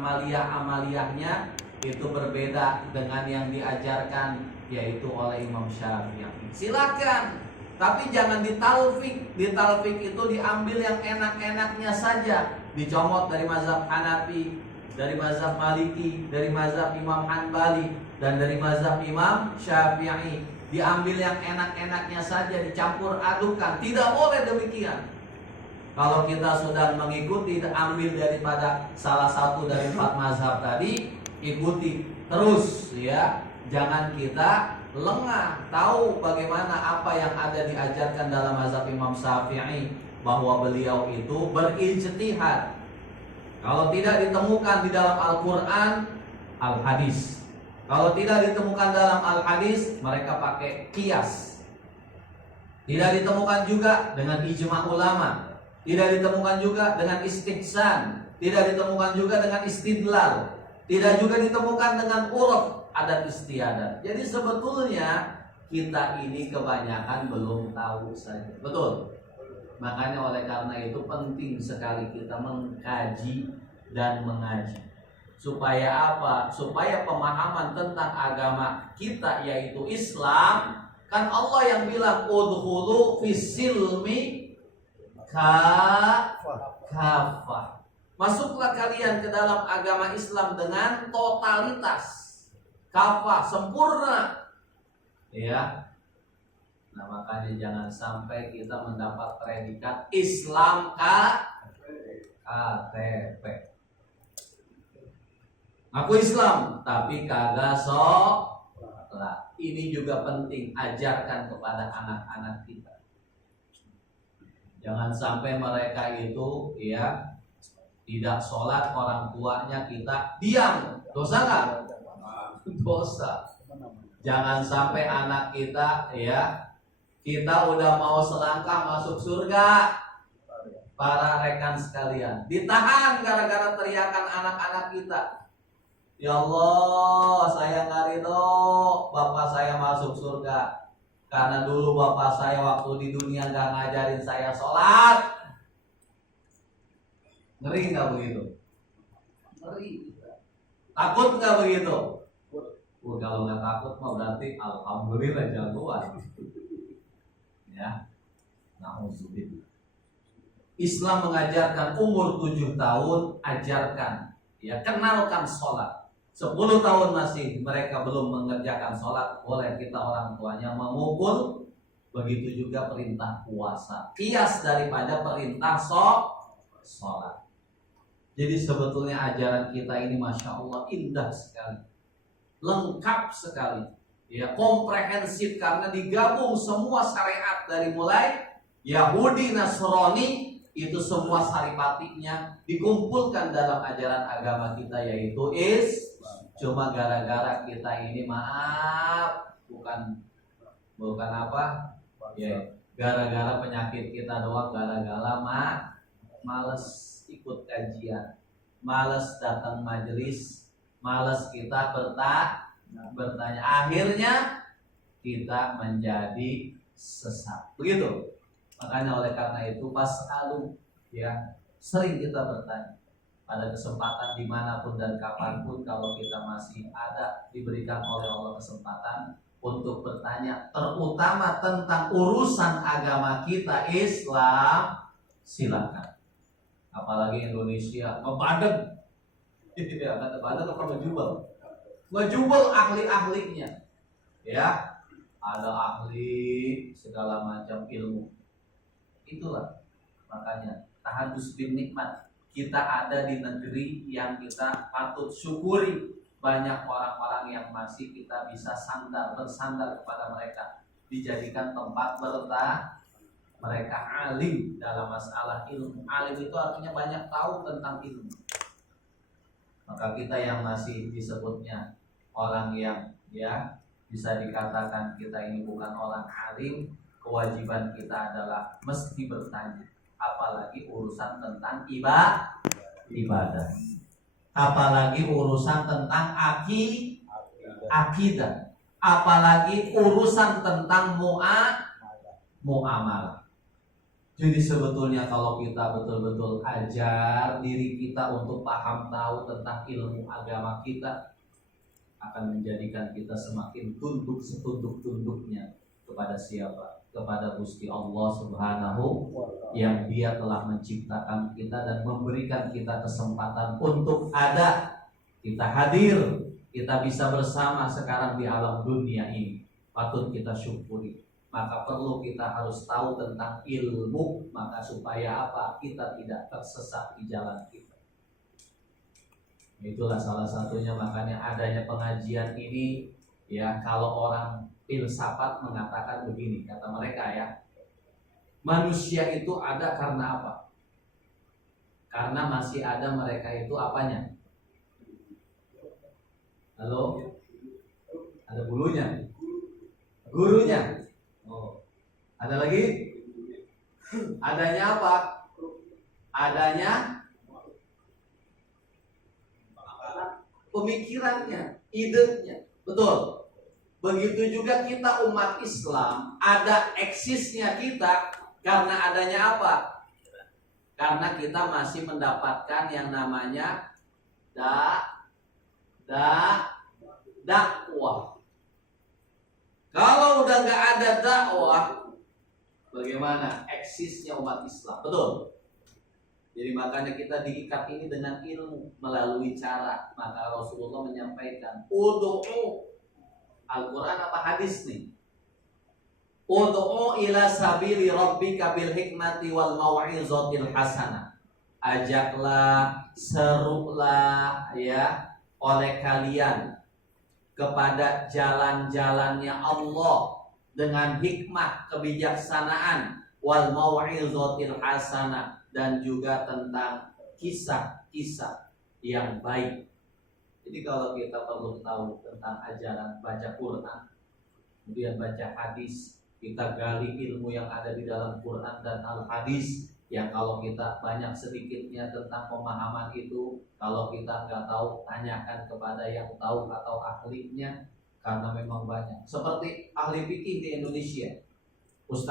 amaliyah-amaliyahnya itu berbeda dengan yang diajarkan yaitu oleh Imam Syafi'i. Silakan, tapi jangan ditalfik. Ditalfik itu diambil yang enak-enaknya saja, dicomot dari mazhab Hanafi, dari mazhab Maliki, dari mazhab Imam Hanbali, dan dari mazhab Imam Syafi'i. Diambil yang enak-enaknya saja, dicampur adukan. Tidak boleh demikian. Kalau kita sudah mengikuti, ambil daripada salah satu dari 4 mazhab tadi, ikuti terus ya. Jangan kita lengah. Tahu bagaimana apa yang ada diajarkan dalam mazhab Imam Syafi'i, bahwa beliau itu berijtihad. Kalau tidak ditemukan di dalam Al-Quran, Al-Hadis. Kalau tidak ditemukan dalam Al-Hadis, mereka pakai qiyas. Tidak ditemukan juga dengan ijma' ulama. Tidak ditemukan juga dengan istihsan. Tidak ditemukan juga dengan istidlal. Tidak juga ditemukan dengan uruf, adat istiadat. Jadi sebetulnya kita ini kebanyakan belum tahu saja. Betul? Makanya oleh karena itu penting sekali kita mengkaji dan mengaji. Supaya apa? Supaya pemahaman tentang agama kita yaitu Islam. Kan Allah yang bilang udkhulu fis-silmi kafah. Masuklah kalian ke dalam agama Islam dengan totalitas, kafah, sempurna. Ya. Nah, makanya jangan sampai kita mendapat predikat Islam KTP. Aku Islam tapi kagak sholat. Ini juga penting, ajarkan kepada anak-anak kita. Jangan sampai mereka itu ya tidak sholat, orang tuanya kita diam. Dosa nggak? Dosa. Jangan sampai anak kita ya, kita udah mau selangkah masuk surga, para rekan sekalian, ditahan gara-gara teriakan anak-anak kita. Ya Allah, saya nggak ridho bapak saya masuk surga, karena dulu bapak saya waktu di dunia nggak ngajarin saya sholat. Ngeri nggak begitu? Ngeri. Takut nggak begitu? Kalau nggak takut mah berarti alhamdulillah jagoan. Ya, na'udzubillah. Islam mengajarkan umur 7 tahun ajarkan, ya kenalkan sholat. 10 tahun masih mereka belum mengerjakan sholat, boleh kita orang tuanya memukul. Begitu juga perintah puasa, kias daripada perintah sholat. Jadi sebetulnya ajaran kita ini Masya Allah indah sekali, lengkap sekali, ya komprehensif, karena digabung semua syariat dari mulai Yahudi, Nasrani, itu semua saripatinya dikumpulkan dalam ajaran agama kita yaitu Cuma gara-gara kita ini maaf, bukan apa ya, gara-gara penyakit kita doang, gara-gara males ikut kajian, males datang majelis, males kita bertanya, akhirnya kita menjadi sesat. Begitu. Makanya oleh karena itu pas'alu, ya sering kita bertanya. Pada kesempatan dimanapun dan kapanpun, kalau kita masih ada diberikan oleh Allah kesempatan untuk bertanya, terutama tentang urusan agama kita Islam, silakan. Apalagi Indonesia ngebadeg, kata badeg apa ngejubel ahli-ahlinya, ya ada ahli segala macam ilmu. Itulah makanya tahadus bin nikmat. Kita ada di negeri yang kita patut syukuri. Banyak orang-orang yang masih kita bisa bersandar kepada mereka, dijadikan tempat bertah. Mereka alim dalam masalah ilmu. Alim itu artinya banyak tahu tentang ilmu. Maka kita yang masih disebutnya orang yang ya bisa dikatakan kita ini bukan orang alim, kewajiban kita adalah mesti bertanya. Apalagi urusan tentang ibadah, apalagi urusan tentang akidah, apalagi urusan tentang muamalah. Jadi sebetulnya kalau kita betul-betul ajar diri kita untuk paham tahu tentang ilmu agama kita, akan menjadikan kita semakin tunduk setunduk-tunduknya kepada siapa? Kepada Gusti Allah Subhanahu yang Dia telah menciptakan kita dan memberikan kita kesempatan untuk ada, kita hadir, kita bisa bersama sekarang di alam dunia ini. Patut kita syukuri. Maka perlu kita harus tahu tentang ilmu, maka supaya apa? Kita tidak tersesat di jalan kita. Itulah salah satunya, makanya adanya pengajian ini ya. Kalau orang filsafat mengatakan begini, kata mereka ya, manusia itu ada karena apa? Karena masih ada mereka itu apanya? Halo? Ada bulunya? Gurunya? Oh. Ada lagi? Adanya apa? Adanya pemikirannya, idenya. Betul. Begitu juga kita umat Islam, ada eksisnya kita karena adanya apa? Karena kita masih mendapatkan yang namanya dakwah. Kalau udah nggak ada dakwah, bagaimana eksisnya umat Islam? Betul. Jadi makanya kita diikat ini dengan ilmu melalui cara. Maka Rasulullah menyampaikan, ud'u, Al-Quran apa hadis nih? Ud'u ila sabili rabbika bil hikmati wal mau'izatil hasanah. Ajaklah, serulah ya oleh kalian kepada jalan-jalannya Allah dengan hikmah, kebijaksanaan, wal mau'izatil hasanah, dan juga tentang kisah-kisah yang baik. Jadi kalau kita perlu tahu tentang ajaran, baca Quran, kemudian baca hadis, kita gali ilmu yang ada di dalam Quran dan Al-Hadis, yang kalau kita banyak sedikitnya tentang pemahaman itu, kalau kita nggak tahu, tanyakan kepada yang tahu atau ahlinya, karena memang banyak. Seperti ahli fikih di Indonesia,